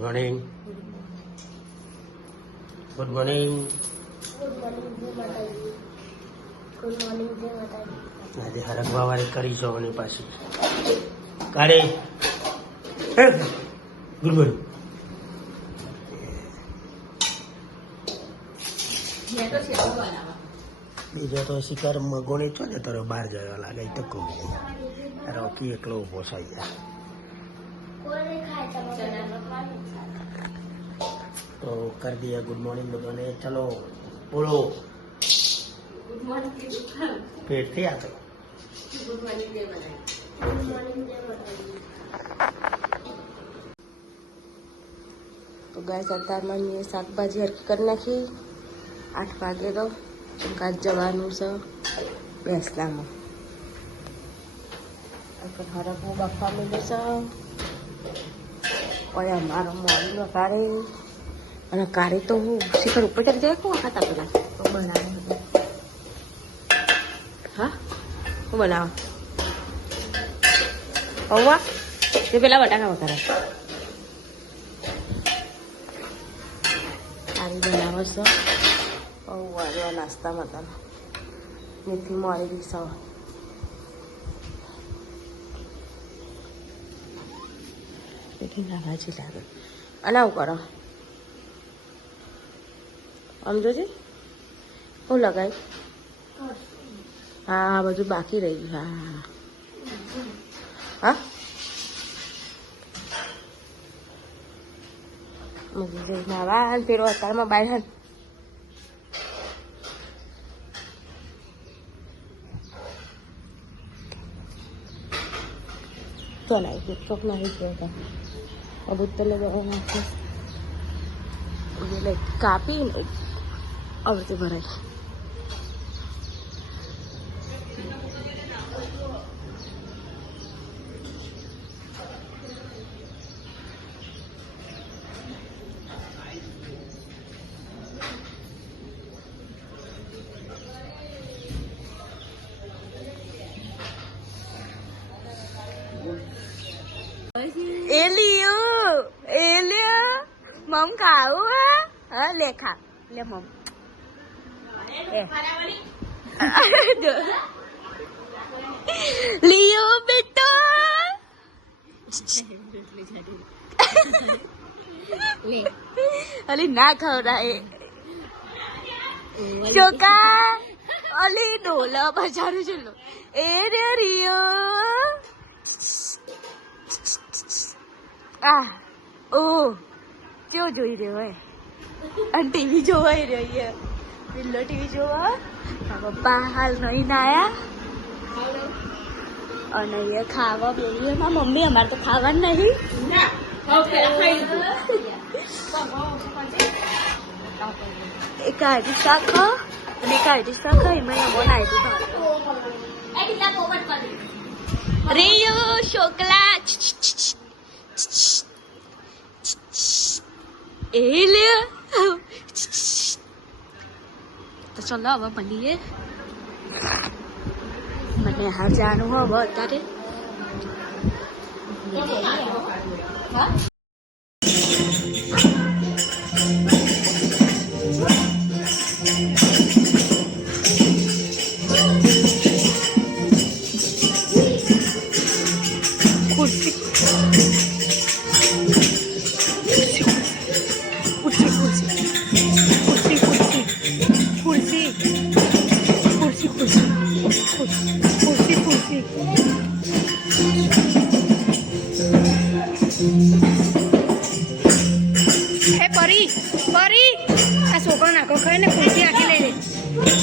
Good morning. Good morning. આજે હરગવા વાળી કરી છો અને પાછી કાઢે. Good morning. બીજો તો શિકાર મગોણી છો ને તારો બહાર જવા લાગે તો કહું રોકી એકલો ઉભો થઈ જાય તો કરી દઈએ ગુડ મોર્નિંગ બધાને. ચલો બોલો પેટથી આ તો ગાય અત્યારમાં મેં શાકભાજી હરકી કરી નાખી. 8 વાગે તો કાચ જવાનું છે બેસલામાં. હરકું બાફવા માંડ્યું છે. કોઈ અમારો મોડી વગાડે અને કાઢી તો હું શિખર ઉપર ચડી જાય કોણ ખાતા પેલા તો બનાવે. હા હું બનાવો હવા તે પેલા બટાકા વગાડે સારી બનાવો છો. હવા નાસ્તામાં તમે મેથી મળી ગઈ સૌ ભાજી લાગે અને આવું કરો સમજો છે હું લગાવી. હા બધું બાકી રહી ગયું. હા હા નાવા ફેરો અત્યારમાં બાય તો નાખી કપ નાખી ગયો અબુ તો નાખી કાપીને હવે ભરાય. એલિયો મમ ખાવું હા લે ખા લે મમ લિયો બેટો અલી ના ખવડાય ચોકા અલી ડોલા બજારું છે એ રે રિયો આ ઓ કેવો જોઈ રહ્યો હોય અને ટીવી જોવાઈ રહ્યો પેલો ટીવી જોવા પપ્પા હાલ નહીં આયા અને એ ખાવા બેસી મારા મમ્મી અમારે તો ખાવાનું નહીં એક કાઢી શાક અને કાઢી શાક એમાં બનાવી દીધું રેયો છોકલા એ લે તો ચલો હવે મળીએ. મને હાર જવાનું હવે અત્યારે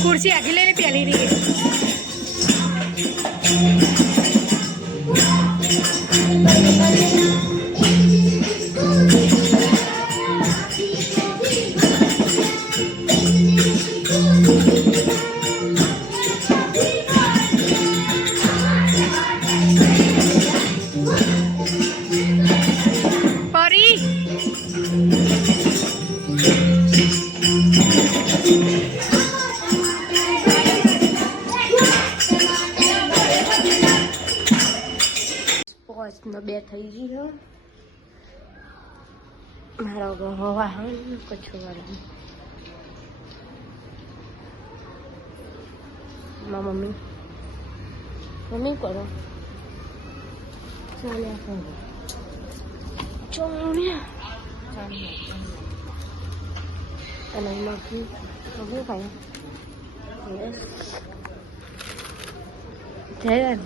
कुर्सी आगे लेने प्याली रही है. બે થઈ ગઈ છે મારો વાહન કચ્છું વાળું મારા મમ્મી કરો અને મમ્મી ખાય જય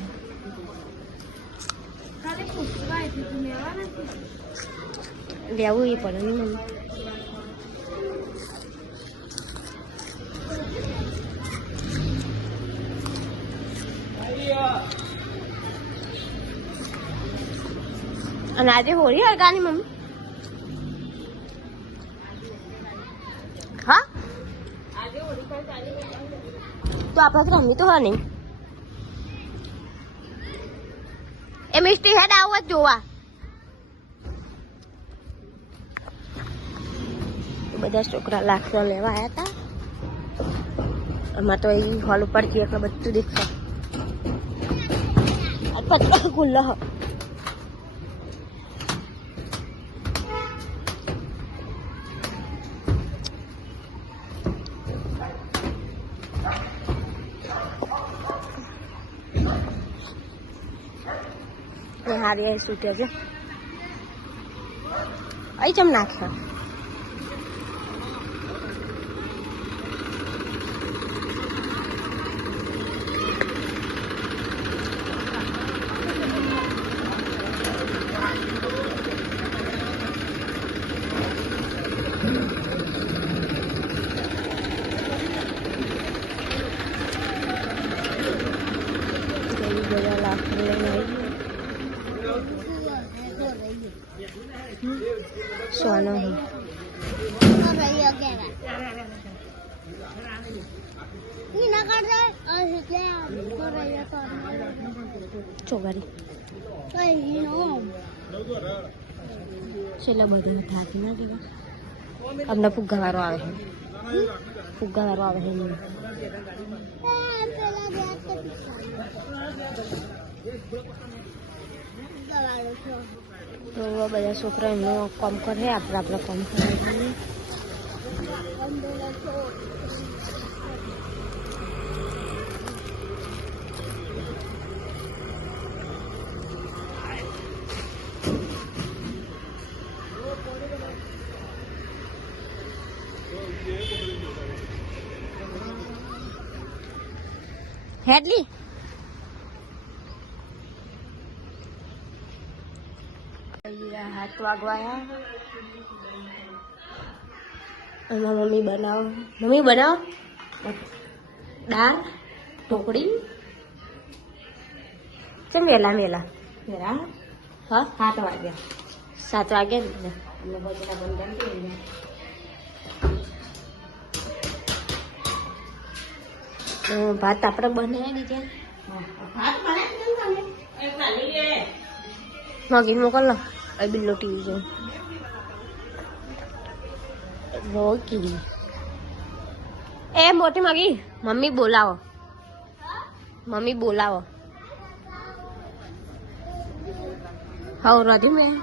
લેવું એ પડે ને મમ્મી અને આજે હોળી હળગાની મમ્મી હા તો આપણે રમી તો હા નહીં એ મિસ્ટી હેડ આવો જ જોવા બધા છોકરા લાકડા લેવા આવ્યા હતા એમાં તો એ હોલ ઉપર જઈએ એટલે બધું દેખશે પતલા ખુલ્લા હો હારી છૂટે છે અહીં ચમ નાખ્યા सोना है ચોગાડી છેલ્લે બધું થાકી ના જવા અમને ફુગ્ગાવાળો આવે છે ફુગ્ગાવાળો આવે છે તો બધા છોકરા એમનું કામ કરે આપણે કામ કરીએ હેડલી હાથ વાગવાયા એમાં મમ્મી બનાવો દાળ ઢોકળી ચમ વેલા હા 7 વાગ્યા ને અમને બજરા બંધ ભાત આપણે બનાવી દીધા મગી મોકલ લો બિલ્લો ટીવી જો રોકી એ મોટી મગી મમ્મી બોલાવો હા રાધી મેં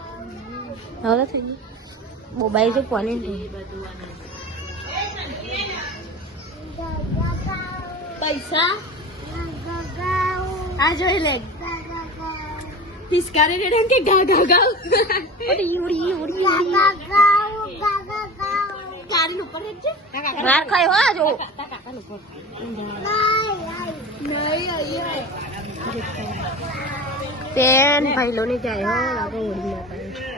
હવે થઈ ગઈ મોબાઈલ જો કોને પૈસા આ જોઈ લે પિસ્કારે ને કે ગા ગા ગા ઓડી કારી ઉપર હેજે માર ખાય હો જો કાકા ઉપર નહીં તેન ભાઈલો ની જાય હો લાગે ઓડી ના પાડે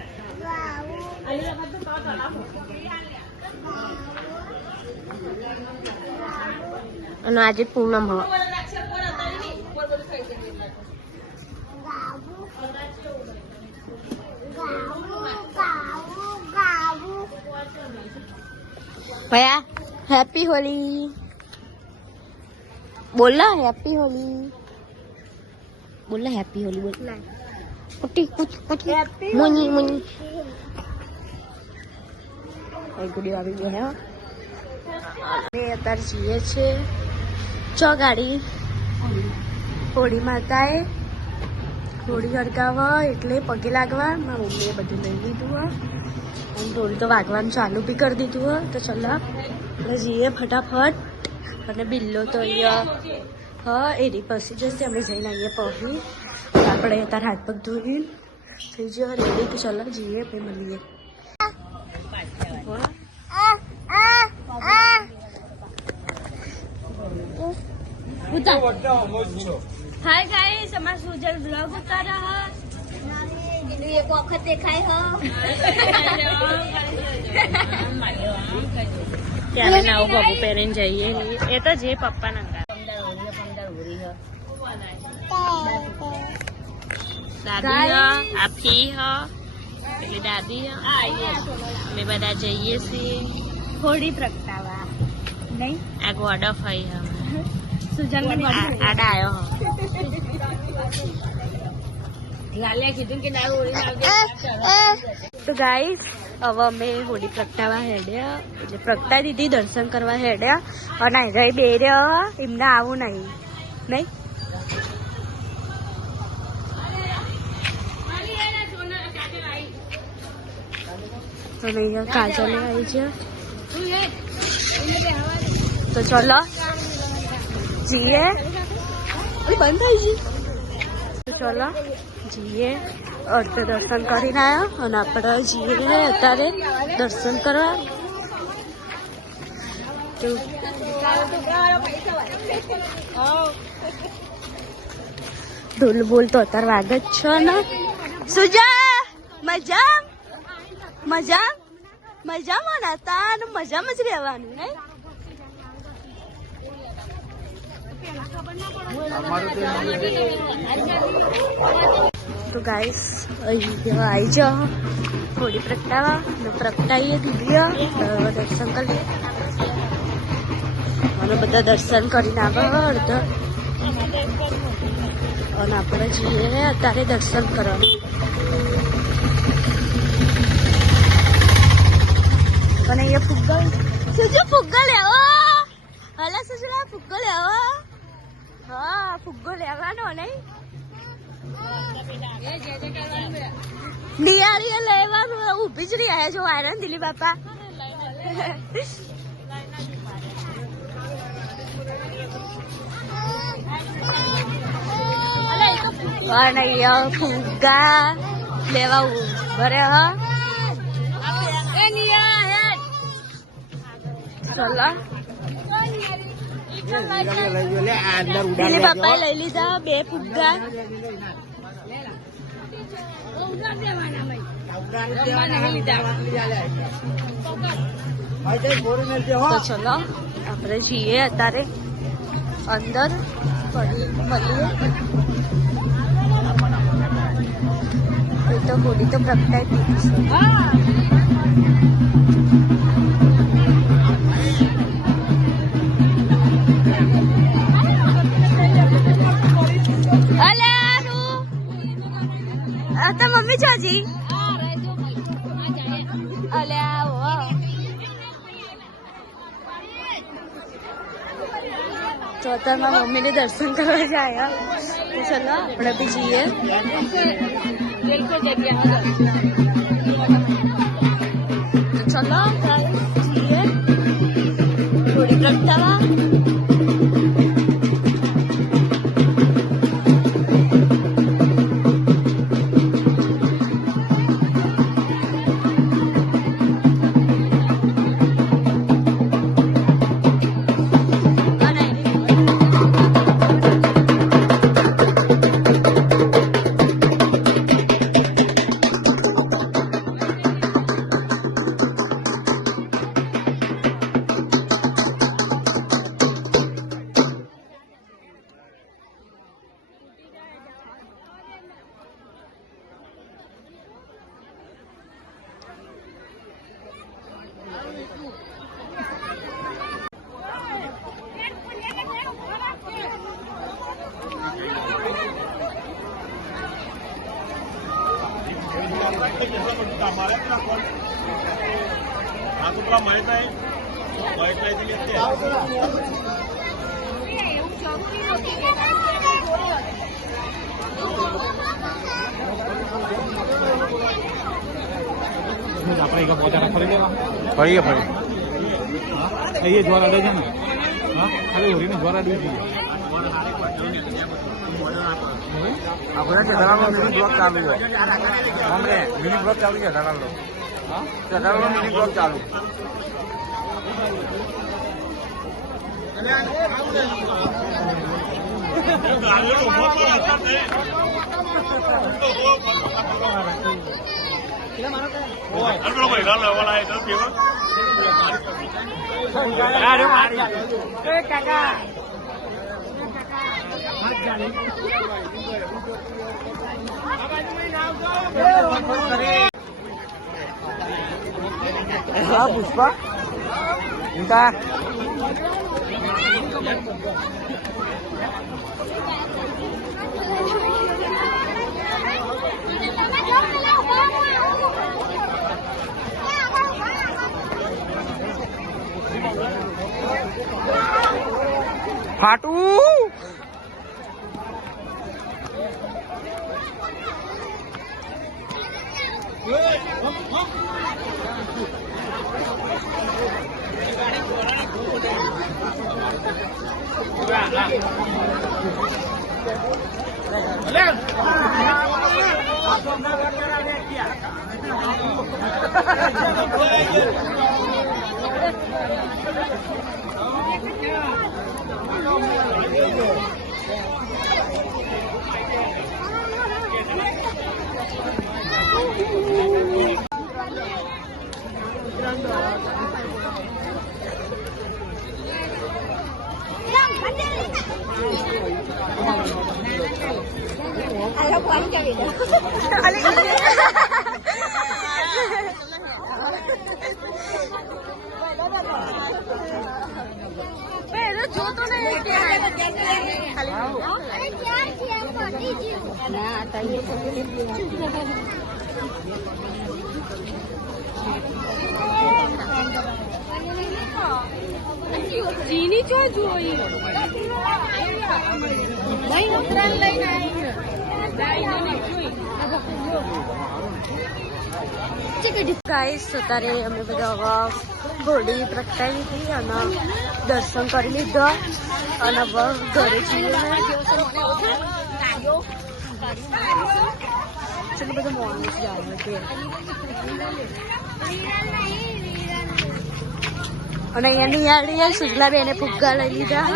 અને આજે પૂનમ હો भैया हैप्पी होली बोला हैप्पी होली बोला हैप्पी होली बोल कुटी कुछ मुनी मुनी गुड़ी આવી ગયો હે અમે અત્યારે જઈએ છે ચોગાડી હોળી માતાએ હોળી હળગાવવા એટલે પગે લાગવા મારા મમ્મીએ બધું લઈ લીધું ઢોલ તો વાગવાનું ચાલુ બી કરી દીધું હોય તો ચલો આપણે જઈએ ફટાફટ. અને બિલ્લો તો અહીંયા એની પછી જશે. અમે જઈને આવીએ પહોંચી આપણે તાર હાથ પગ ધોઈને થઈ જાય રેડી. તો ચલો જઈએ પછી મળીએ. હાય ગાઈસ, અમાર સુજલ બ્લોગ ઉતારા એક વખત દેખાય ત્યારે નાવ બાબુ પહેરીને જઈએ. એ તો જે પપ્પા ના દાદી આપી એટલે દાદી અમે બધા જઈએ છીએ હોળી પ્રગટાવા. નહીં આ ગોડો ફઈ સુજલ આડા આવ્યો તો ગાઈસ હવે અમે હોળી પ્રગટાવા હેડ્યા એટલે પ્રગટા દીધી દર્શન કરવા હેડ્યા અને ગઈ બે રહ્યા એમને આવું નહીં નહીં અને અહીંયા કાજલે આવી છે તો ચલો જઈએ. બંધ થઈ ગઈ. ચલો જઈએ. અર્ધ દર્શન કરીને આવ્યા અને આપણે જઈએ અત્યારે દર્શન કરવા. ઢોલ બોલ તો અત્યારે વાગે જ છે ને. સુજા મજા મજા મજામાં હતા ને મજામાં જ રહેવાનું ને. તો ગાઈસ અહીંયા આવી જાઓ હોળી પ્રગટાવા ને પ્રગટાવીએ દીધી દર્શન કરીએ અને બધા દર્શન કરીને આવે અડધા અને આપણે જઈએ અત્યારે દર્શન કરવા. અને અહીંયા ફુગ્ગા સુજુ ફુગ્ગા લેવો હલા સુજલા ફુગ્ગો લેવો. હા ફુગ્ગો લેવાનો નહીં નિયાળી લેવાનું ઊભી જ રહી આવ્યા છો આયરન દિલી બાપા. અને અહીંયા ફુગ્ગા લેવા ભરે હા દિલી બાપા લઈ લીધા બે ફુગ્ગા. તો ચલો આપણે જઈએ અત્યારે અંદર મળીએ. તો હોળી તો પ્રગટાઈ દીધી છે. તો મમ્મી જોજી ચોથામાં મમ્મીને દર્શન કરવા જાય તો ચલો આપણે બી જઈએ. તો ચલો જઈએ હોળી પ્રગટાવા. આપણે એક પોતાના ફરી લેવા ફરીએ ફરી એ જ્વાર અડે છે ને હા ખાલી હોરીને જ્વાર અડવી જોઈએ આપણે ચઢાવવાનો મિની બ્લોક ચાલુ છે અમને મિની બ્લોક ચાલુ છે ચઢાવવાનો હા ચઢાવવાનો મિની બ્લોક ચાલુ પુષ્પા ઉતા ફાટું જોતો ચીની ચો જોઈ ગાઈસ અત્યારે અમે બધા ઘોડી પ્રગટાવી હતી અને દર્શન કરી લીધા અને હવે ઘરે જઈએ ચલો બધા મોર્નિંગ જાય છે અને અહીંયાની યાર સુજલા બેને ફુગ્ગા લઈ લીધા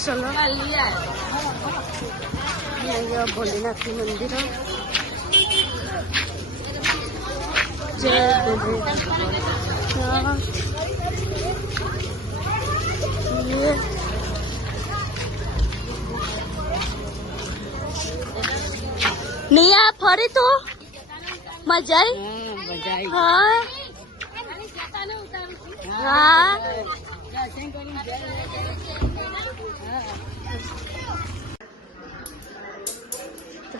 ચલો અહીંયા ભોલેનાથનું મંદિર જય નિયા ફરી તું મજા આવી હા હા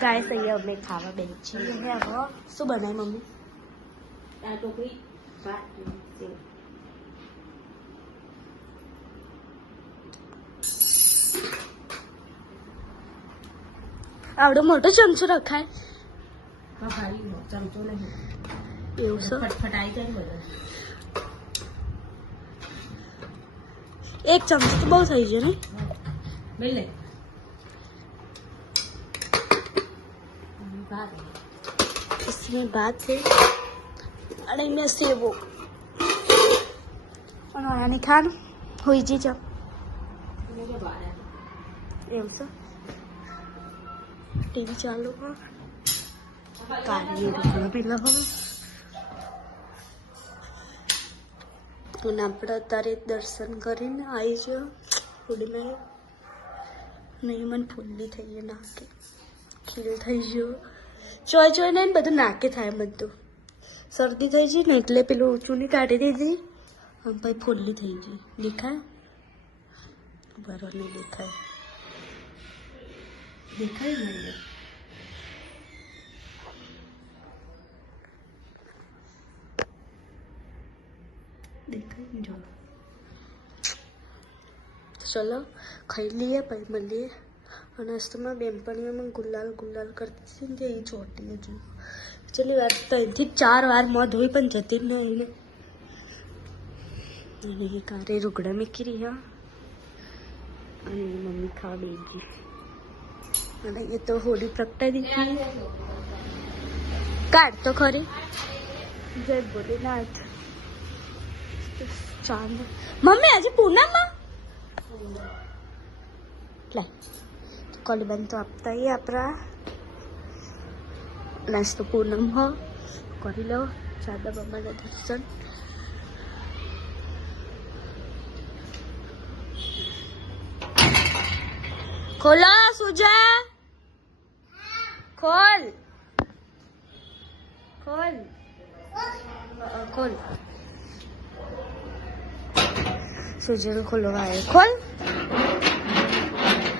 ગાય સહી અમે ખાવા બેસી હવે શું બનાય મમ્મી આવડો મોટો ચમચો રખાય ચમચો નહીં એવું છે ફટાઈ જાય એક ચમચો તો બહુ થઈ જાય ને બેલે इसमें बात है अरे मैं सेब और यानी खान हुई जी जब એવું છે ટીવી ચાલુ હો કાઢી પેલા હો અને આપણે અત્યારે દર્શન કરીને આવી જાઓ ફૂડમાં નહીં મને ફૂલ્લી થઈ ગઈ નાકે ખીલ થઈ ગયો ચોય ચોય ને બધું નાકે થાય બધું શરદી થઈ ગઈ ને એટલે પેલું ચૂની કાઢી દીધી અને પછી ફૂલ્લી થઈ ગઈ દેખાય બરાબર નહીં દેખાય દેખાય નહીં દેખાય ને જો ચલો ખાઈ લઈએ પછી મળીએ. અને નાસ્તામાં બેનપણીઓમાં ગુલાલ કરતી હતી ને તે એ ચોટી હજુ ચલી વાર 3 થી 4 વાર મોં ધોઈ પણ જતી જ નહીં એને એ કારે રૂગડા મૂકી રહ્યા અને મમ્મી ખાવા બેસી અને એ તો હોડી પ્રગટાઈ દીધી કાઢ તો ખરી જય ભોલેનાથ ચાંદ મમ્મી આજે પૂનમમાં લે કોલીબેન તો આપતા ही આપણા નાસ્તો પૂનમ હો કરી લો સાદા બાબાના દર્શન ખોલો સુજા ખોલ ખોલ ખોલ સુજન ખોલવા આવે ખોલ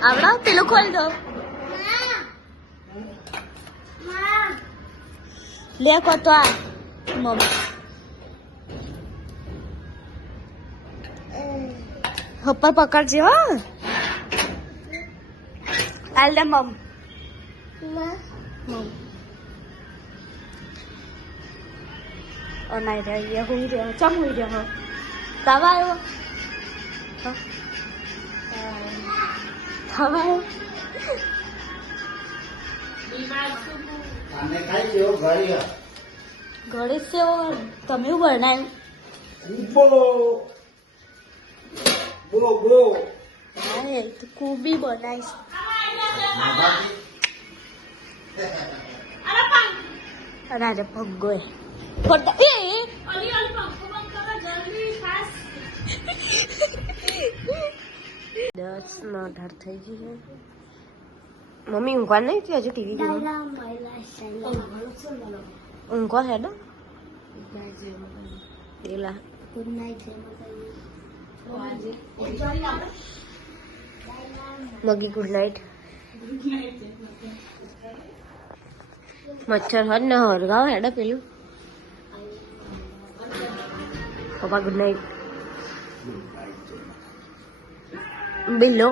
આવડા પેલું ખોલ દો લે કો તો આ મમ્મી હપ્પા પકડજે હો હાલ દે મમ નહીં રહ્યા હુઈ રહ્યો ચમ હુઈ રહ્યો તાવ આવ્યો તાવ આવ્યો ગણેશ સેવો તમે એવું બનાવ્યું હા તો કુબી બનાવીશ અને આજે ભગો દસ નો 18 થઈ ગઈ મમ્મી ઊંઘવા નહીં હતી હજુ ટીવી જોવા ઊંઘવા હે ને પેલા મગી ગુડ નાઇટ મચ્છર હદ ને હરગાવ હેડા પેલું પપ્પા ગુડ નાઇટ બિલ્લો